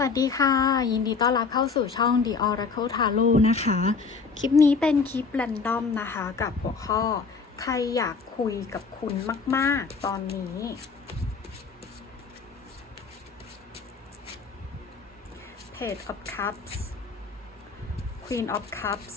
สวัสดีค่ะ ยินดีต้อนรับเข้าสู่ช่อง The Oracle Tarot นะคะ คลิปนี้เป็นคลิปแรนดอมนะคะ กับหัวข้อ ใครอยากคุยกับคุณมาก ๆ ตอนนี้ Page of Cups Queen of Cups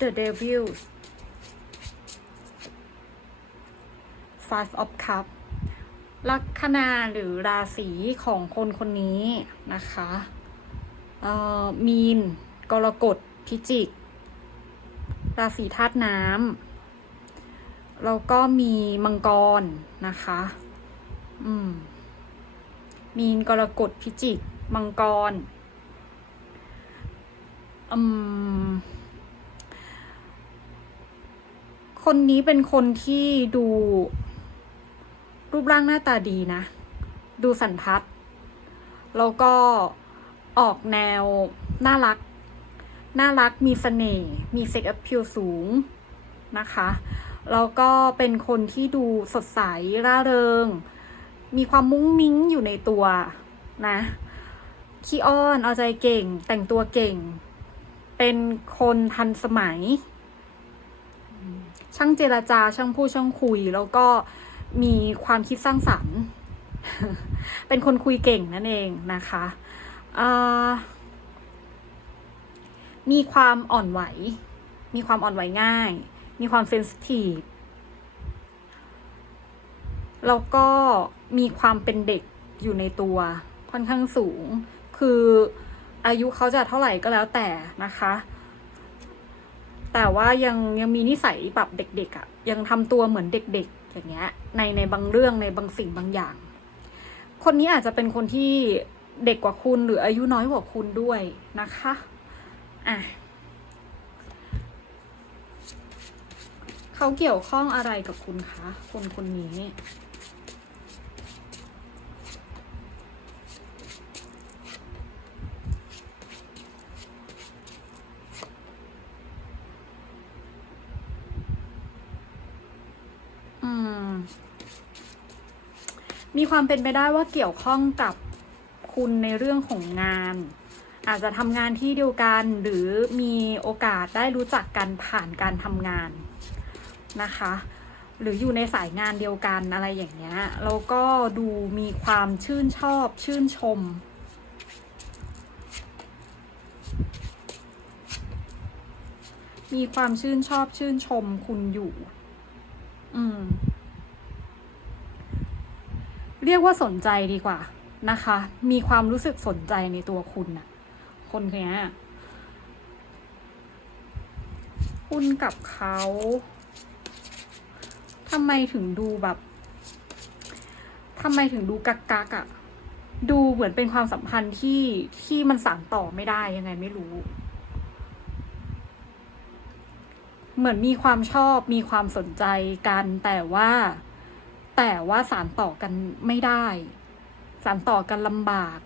The Devil Five of Cups ลัคนาหรือราศีของคนคนนี้นะคะมีน กรกฎ พิจิก ราศีธาตุน้ำแล้วก็มีมังกรนะคะ อืม มีน กรกฎ พิจิก มังกร อืม คนนี้เป็นคนที่ดู รูปร่างหน้าตาดีนะ ดูสันทัดแล้วก็ออกแนวน่ารัก น่ารักมีเสน่ห์มีเซ็กแอพพิลสูงนะคะ แล้วก็เป็นคนที่ดูสดใสร่าเริง มีความมุ้งมิ้งอยู่ในตัวนะขี้อ้อนเอาใจเก่ง แต่งตัวเก่ง เป็นคนทันสมัย ช่างเจรจาช่างพูดช่างคุย แล้วก็ มีความคิดสร้างสรรค์ เป็นคนคุยเก่งนั่นเองนะคะมีความอ่อนไหว มีความอ่อนไหวง่าย มีความเซนซิทีฟ แล้วก็มีความเป็นเด็กอยู่ในตัวค่อนข้างสูง คืออายุเขาจะเท่าไหร่ก็แล้วแต่นะคะ แต่ว่ายังยังมีนิสัยแบบเด็กๆอะ่ะ ยังทำตัวเหมือนเด็กๆ อย่างเงี้ยในในบางเรื่องในบางสิ่งบางอย่าง คนนี้อาจจะเป็นคนที่เด็กกว่าคุณหรืออายุน้อยกว่าคุณด้วยนะคะอะเขาเกี่ยวข้องอะไรกับคุณคะคนคนนี้ อืม มี ความเป็นไปได้ว่าเกี่ยวข้องกับคุณในเรื่องของงาน อาจจะทำงานที่เดียวกันหรือมีโอกาสได้รู้จักกันผ่านการทำงานนะคะ หรืออยู่ในสายงานเดียวกันอะไรอย่างเงี้ยแล้วก็ดูมีความชื่นชอบชื่นชมมีความชื่นชอบชื่นชมคุณอยู่ อืม เรียกว่าสนใจดีกว่านะคะ มีความรู้สึกสนใจในตัวคุณนะคนเนี้ยคุณกับเขาทำไมถึงดูแบบทำไมถึงดูกักกักอะดูเหมือนเป็นความสัมพันธ์ที่ที่มันสานต่อไม่ได้ยังไงไม่รู้ เหมือนมีความชอบมีความสนใจกันแต่ว่า แต่ว่าสารต่อกันไม่ได้ สารต่อกันลำบาก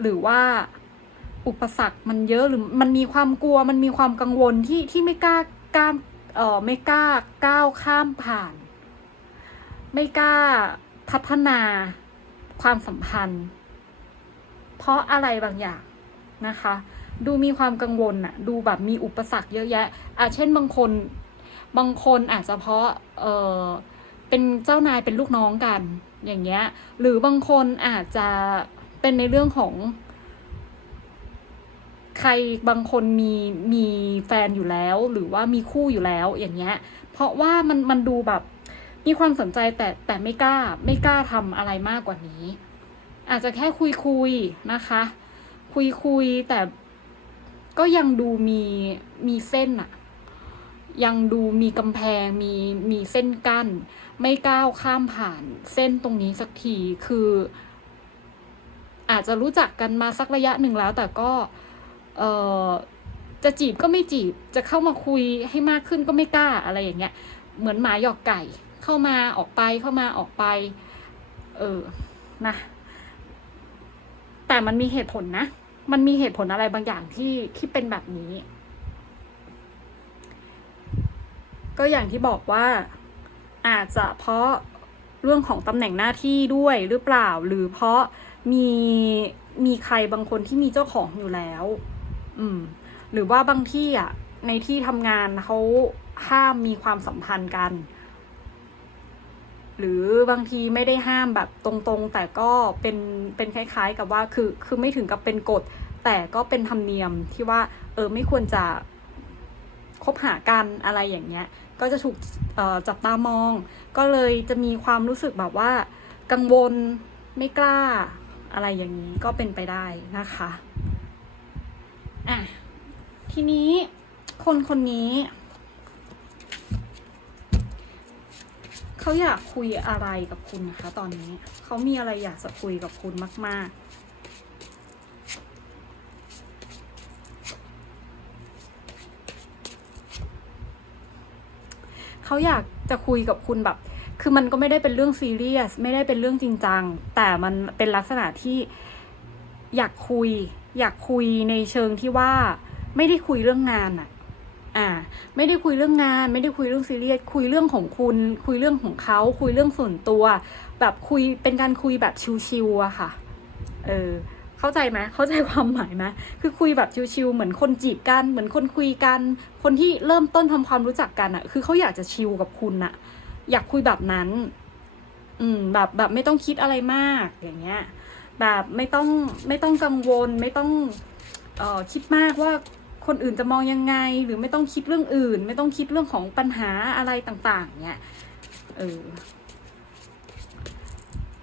หรือว่าอุปสรรคมันเยอะหรือมันมีความกลัวมันมีความกังวลที่ที่ไม่กล้ากล้าเออไม่กล้าก้าวข้ามผ่าน ไม่กล้าพัฒนาความสัมพันธ์ เพราะอะไรบางอย่างนะคะ ดูมีความกังวลอะดูแบบมีอุปสรรคเยอะแยะอะเช่นบางคน บางคนอาจจะเพราะเออ เป็นเจ้านายเป็นลูกน้องกัน อย่างเงี้ย หรือบางคนอาจจะเป็นในเรื่องของ ใครบางคนมีมีแฟนอยู่แล้ว หรือว่ามีคู่อยู่แล้ว อย่างเงี้ย เพราะว่ามันมันดูแบบมีความสนใจแต่แต่ไม่กล้าไม่กล้าทำอะไรมากกว่านี้ อาจจะแค่คุยคุยนะคะ คุยคุยแต่ก็ยังดูมีมีเส้นอะยังดูมีกำแพงมีมีเส้นกั้น ไม่ก้าวข้ามผ่านเส้นตรงนี้สักทีคือ อาจจะรู้จักกันมาสักระยะหนึ่งแล้ว แต่ก็เออจะจีบก็ไม่จีบ จะเข้ามาคุยให้มากขึ้นก็ไม่กล้าอะไรอย่างเงี้ย เหมือนหมาหยอกไก่ เข้ามาออกไปเข้ามาออกไป เออนะแต่มันมีเหตุผลนะ มันมีเหตุผลอะไรบางอย่างที่ที่เป็นแบบนี้ ก็อย่างที่บอกว่า อาจจะเพราะเรื่องของตำแหน่งหน้าที่ด้วยหรือเปล่า หรือเพราะมีมีใครบางคนที่มีเจ้าของอยู่แล้ว อืม หรือว่าบางที่อะ ในที่ทำงานเขาห้ามมีความสัมพันธ์กัน หรือบางทีไม่ได้ห้ามแบบตรงๆ แต่ก็เป็นเป็นคล้าย ๆ กับว่าคือคือไม่ถึงกับเป็นกฎ แต่ก็เป็นธรรมเนียมที่ว่า เออไม่ควรจะ คบหากันอะไรอย่างเงี้ย ก็จะถูกจับตามอง ก็เลยจะมีความรู้สึกแบบว่ากังวลไม่กล้าอะไรอย่างนี้ก็เป็นไปได้นะคะอะทีนี้คนคนนี้ เขาอยากคุยอะไรกับคุณนะคะ ตอนนี้เขามีอะไรอยากจะคุยกับคุณมาก ๆ เขาอยากจะคุยกับคุณแบบ คือมันก็ไม่ได้เป็นเรื่องซีเรียสไม่ได้เป็นเรื่องจริงจัง แต่มันเป็นลักษณะที่อยากคุย อยากคุยในเชิงที่ว่าไม่ได้คุยเรื่องงานอะอ่า ไม่ได้คุยเรื่องงาน ไม่ได้คุยเรื่องซีเรียสคุยเรื่องของคุณ คุยเรื่องของเขาคุยเรื่องส่วนตัว แบบคุยเป็นการคุยแบบชิวๆอะค่ะ เออ เข้าใจไหมเข้าใจความหมายไหมคือคุยแบบชิวๆเหมือนคนจีบกัน เหมือนคนคุยกัน คนที่เริ่มต้นทำความรู้จักกันอะคือเขาอยากจะชิวกับคุณอะอยากคุยแบบนั้น อืม แบบแบบไม่ต้องคิดอะไรมากอย่างเงี้ย แบบไม่ต้องไม่ต้องกังวล ไม่ต้องเอ่อคิดมากว่าคนอื่นจะมองยังไง หรือไม่ต้องคิดเรื่องอื่น ไม่ต้องคิดเรื่องของปัญหาอะไรต่าง ๆ เนี่ยเออ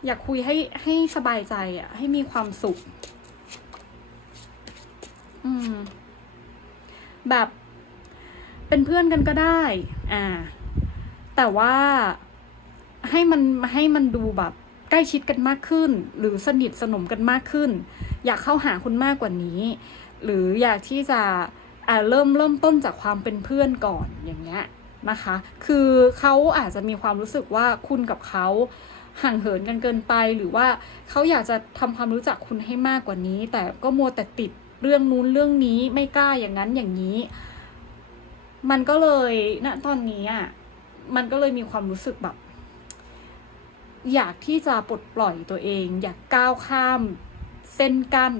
อยากคุยให้ให้สบายใจอะ่ะให้มีความสุข อืม แบบเป็นเพื่อนกันก็ได้ อ่า แต่ว่าให้มันให้มันดูแบบใกล้ชิดกันมากขึ้น หรือสนิทสนมกันมากขึ้น อยากเข้าหาคุณมากกว่านี้ หรืออยากที่จะอ่าเริ่มเริ่มต้นจากความเป็นเพื่อนก่อนอย่างเงี้ยนะคะ คือเขาอาจจะมีความรู้สึกว่าคุณกับเขาห่างเหินกันเกินไป หรือว่าเขาอยากจะทำความรู้จักคุณให้มากกว่านี้ แต่ก็มัวแต่ติด เรื่องนู้นเรื่องนี้ไม่กล้าอย่างนั้นอย่างนี้ มันก็เลยณตอนนี้อะมันก็เลยมีความรู้สึกแบบ อยากที่จะปลดปล่อยตัวเอง อยากก้าวข้ามเส้นกั้น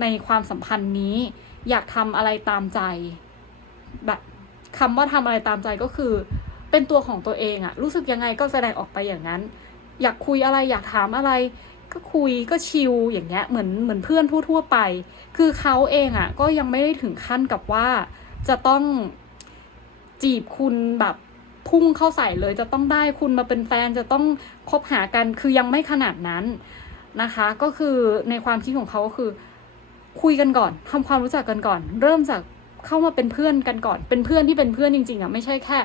ในความสัมพันธ์นี้ อยากทำอะไรตามใจ แบบคำว่าทำอะไรตามใจก็คือ เป็นตัวของตัวเองอะรู้สึกยังไงก็แสดงออกไปอย่างนั้น อยากคุยอะไรอยากถามอะไร ก็คุยก็ชิลอย่างเงี้ยเหมือนเหมือนเพื่อนทั่วๆไป คือเขาเองอะก็ยังไม่ได้ถึงขั้นกับว่าจะต้องจีบคุณแบบพุ่งเข้าใส่เลยจะต้องได้คุณมาเป็นแฟนจะต้องคบหากันคือยังไม่ขนาดนั้นนะคะ ก็คือในความคิดของเขาก็คือ คุยกันก่อนทำความรู้จักกันก่อน เริ่มจากเข้ามาเป็นเพื่อนกันก่อน เป็นเพื่อนที่เป็นเพื่อนจริงๆอะไม่ใช่แค่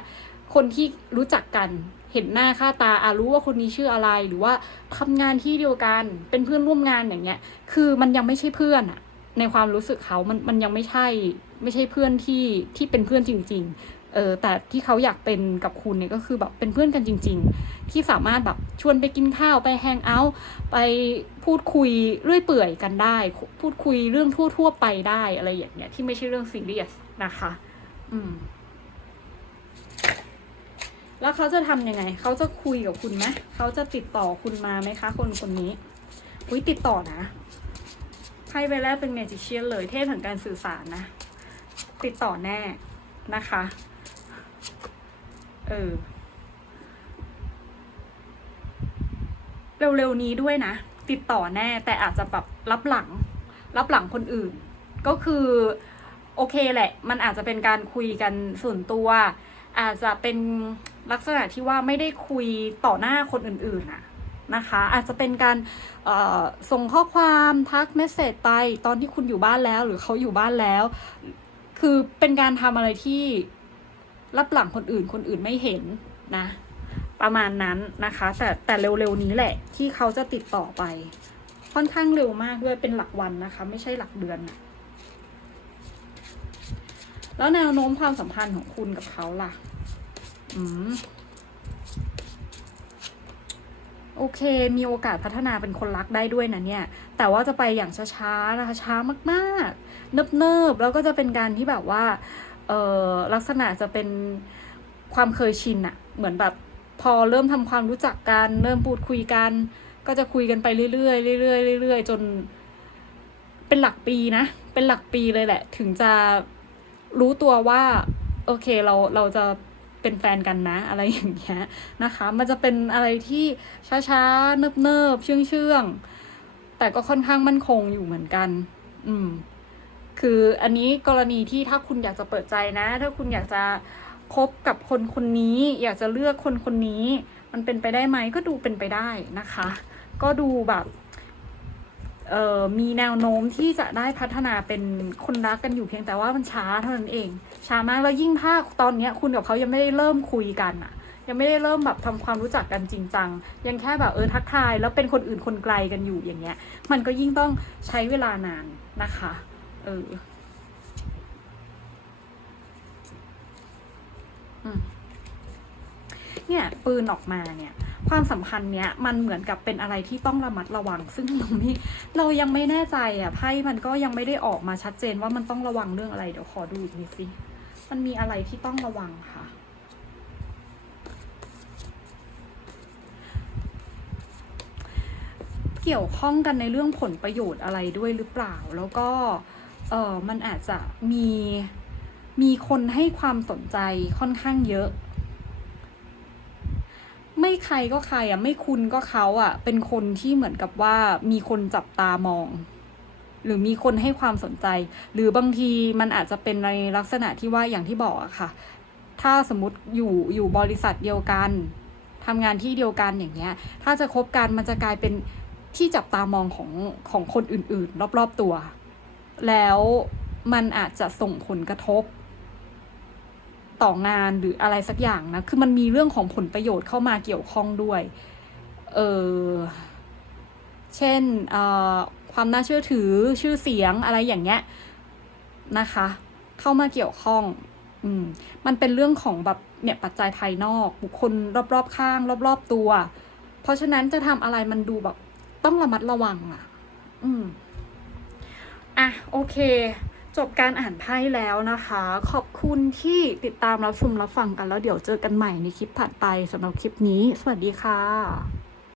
คนที่รู้จักกันเห็นหน้าค่าตาอะรู้ว่าคนนี้ชื่ออะไรหรือว่าทำงานที่เดียวกันเป็นเพื่อนร่วมงานอย่างเงี้ย คือมันยังไม่ใช่เพื่อนอะในความรู้สึกเขามันมันยังไม่ใช่ไม่ใช่เพื่อนที่ที่เป็นเพื่อนจริง ๆ เออแต่ที่เขาอยากเป็นกับคุณเนี่ยก็คือแบบเป็นเพื่อนกันจริง ๆ ที่สามารถแบบชวนไปกินข้าวไปแฮงเอาท์ไปพูดคุยเรื่อยเปื่อยกันได้ พูดคุยเรื่องทั่ว ๆ ไปได้อะไรอย่างเงี้ยที่ไม่ใช่เรื่องซีเรียสนะคะ อืม แล้วเขาจะทำยังไง เขาจะคุยกับคุณไหมเขาจะติดต่อคุณมาไหมคะ คนคนนี้อุ้ยติดต่อนะไพ่ใบแรกเป็นเมจิเชียนเลยเทพแห่งการสื่อสารนะ ติดต่อแน่นะคะ เออ เร็วๆนี้ด้วยนะ ติดต่อแน่ แต่อาจจะแบบรับหลัง รับหลังคนอื่น ก็คือโอเคแหละ มันอาจจะเป็นการคุยกันส่วนตัว อาจจะเป็น ลักษณะที่ว่าไม่ได้คุยต่อหน้าคนอื่นๆนะนะคะอาจจะเป็นการส่งข้อความทักเมสเซจไปตอนที่คุณอยู่บ้านแล้ว หรือเขาอยู่บ้านแล้ว คือเป็นการทำอะไรที่รับหลังคนอื่นคนอื่นไม่เห็นนะ ประมาณนั้นนะคะ แต่แต่เร็วๆนี้แหละที่เขาจะติดต่อไป ค่อนข้างเร็วมากด้วยเป็นหลักวันนะคะ ไม่ใช่หลักเดือนนะแล้วแนวโน้มความสัมพันธ์ของคุณกับเขาล่ะ อืมโอเค มีโอกาสพัฒนาเป็นคนรักได้ด้วยนะเนี่ย แต่ว่าจะไปอย่างช้าๆนะคะ ช้ามากๆ เนิบๆ แล้วก็จะเป็นการที่แบบว่า เออลักษณะจะเป็นความเคยชินอะเหมือนแบบพอเริ่มทำความรู้จักกัน เริ่มพูดคุยกัน ก็จะคุยกันไปเรื่อยๆ เรื่อยๆ เรื่อยๆ จน เป็นหลักปีนะ เป็นหลักปีเลยแหละ ถึงจะรู้ตัวว่า โอเค เรา เราจะ เป็นแฟนกันนะอะไรอย่างเงี้ยนะคะ มันจะเป็นอะไรที่ช้าๆ เนิบๆ เชื่องๆ แต่ก็ค่อนข้างมั่นคงอยู่เหมือนกัน อืม คืออันนี้กรณีที่ถ้าคุณอยากจะเปิดใจนะ ถ้าคุณอยากจะคบกับคนคนนี้ อยากจะเลือกคนคนนี้ มันเป็นไปได้ไหมก็ดูเป็นไปได้นะคะ ก็ดูแบบเอ่อมีแนวโน้มที่จะได้พัฒนาเป็นคนรักกันอยู่เพียงแต่ว่ามันช้าเท่านั้นเอง ช้ามากแล้วยิ่งถ้าตอนเนี้ยคุณกับเขายังไม่ได้เริ่มคุยกันอะยังไม่ได้เริ่มแบบทำความรู้จักกันจริงจังยังแค่แบบเออทักทาย แล้วเป็นคนอื่นคนไกลกันอยู่อย่างเงี้ย มันก็ยิ่งต้องใช้เวลานานนะคะเออเนี่ยปืนออกมาเนี่ย ความสัมพันธ์เนี้ยมันเหมือนกับเป็นอะไรที่ต้องระมัดระวัง ซึ่งเราไม่เรายังไม่แน่ใจอะไพ่มันก็ยังไม่ได้ออกมาชัดเจนว่ามันต้องระวังเรื่องอะไรเดี๋ยวขอดูอีกนิดสิ มันมีอะไรที่ต้องระวังค่ะ เกี่ยวข้องกันในเรื่องผลประโยชน์อะไรด้วยหรือเปล่า แล้วก็เออมันอาจจะมีมีคนให้ความสนใจค่อนข้างเยอะ ไม่ใครก็ใครอะ ไม่คุณก็เขาอะ เป็นคนที่เหมือนกับว่ามีคนจับตามอง หรือมีคนให้ความสนใจ หรือบางทีมันอาจจะเป็นในลักษณะที่ว่าอย่างที่บอกอะค่ะ ถ้าสมมติอยู่อยู่บริษัทเดียวกันทำงานที่เดียวกันอย่างเงี้ย ถ้าจะคบกันมันจะกลายเป็นที่จับตามองของของคนอื่นๆ รอบๆตัว แล้วมันอาจจะส่งผลกระทบ ต่องานหรืออะไรสักอย่างนะ คือมันมีเรื่องของผลประโยชน์เข้ามาเกี่ยวข้องด้วย เออเช่นเอ่อ ความน่าเชื่อถือชื่อเสียงอะไรอย่างเงี้ยนะคะ เข้ามาเกี่ยวข้องอืมมันเป็นเรื่องของแบบเนี่ยปัจจัยภายนอก บุคคลรอบๆข้าง รอบๆตัว เพราะฉะนั้นจะทำอะไรมันดูแบบต้องระมัดระวังอะ อืมอะโอเค จบการอ่านไพ่แล้วนะคะ ขอบคุณที่ติดตามรับชมรับฟังกันแล้วเดี๋ยวเจอกันใหม่ในคลิปถัดไปสำหรับคลิปนี้ สวัสดีค่ะ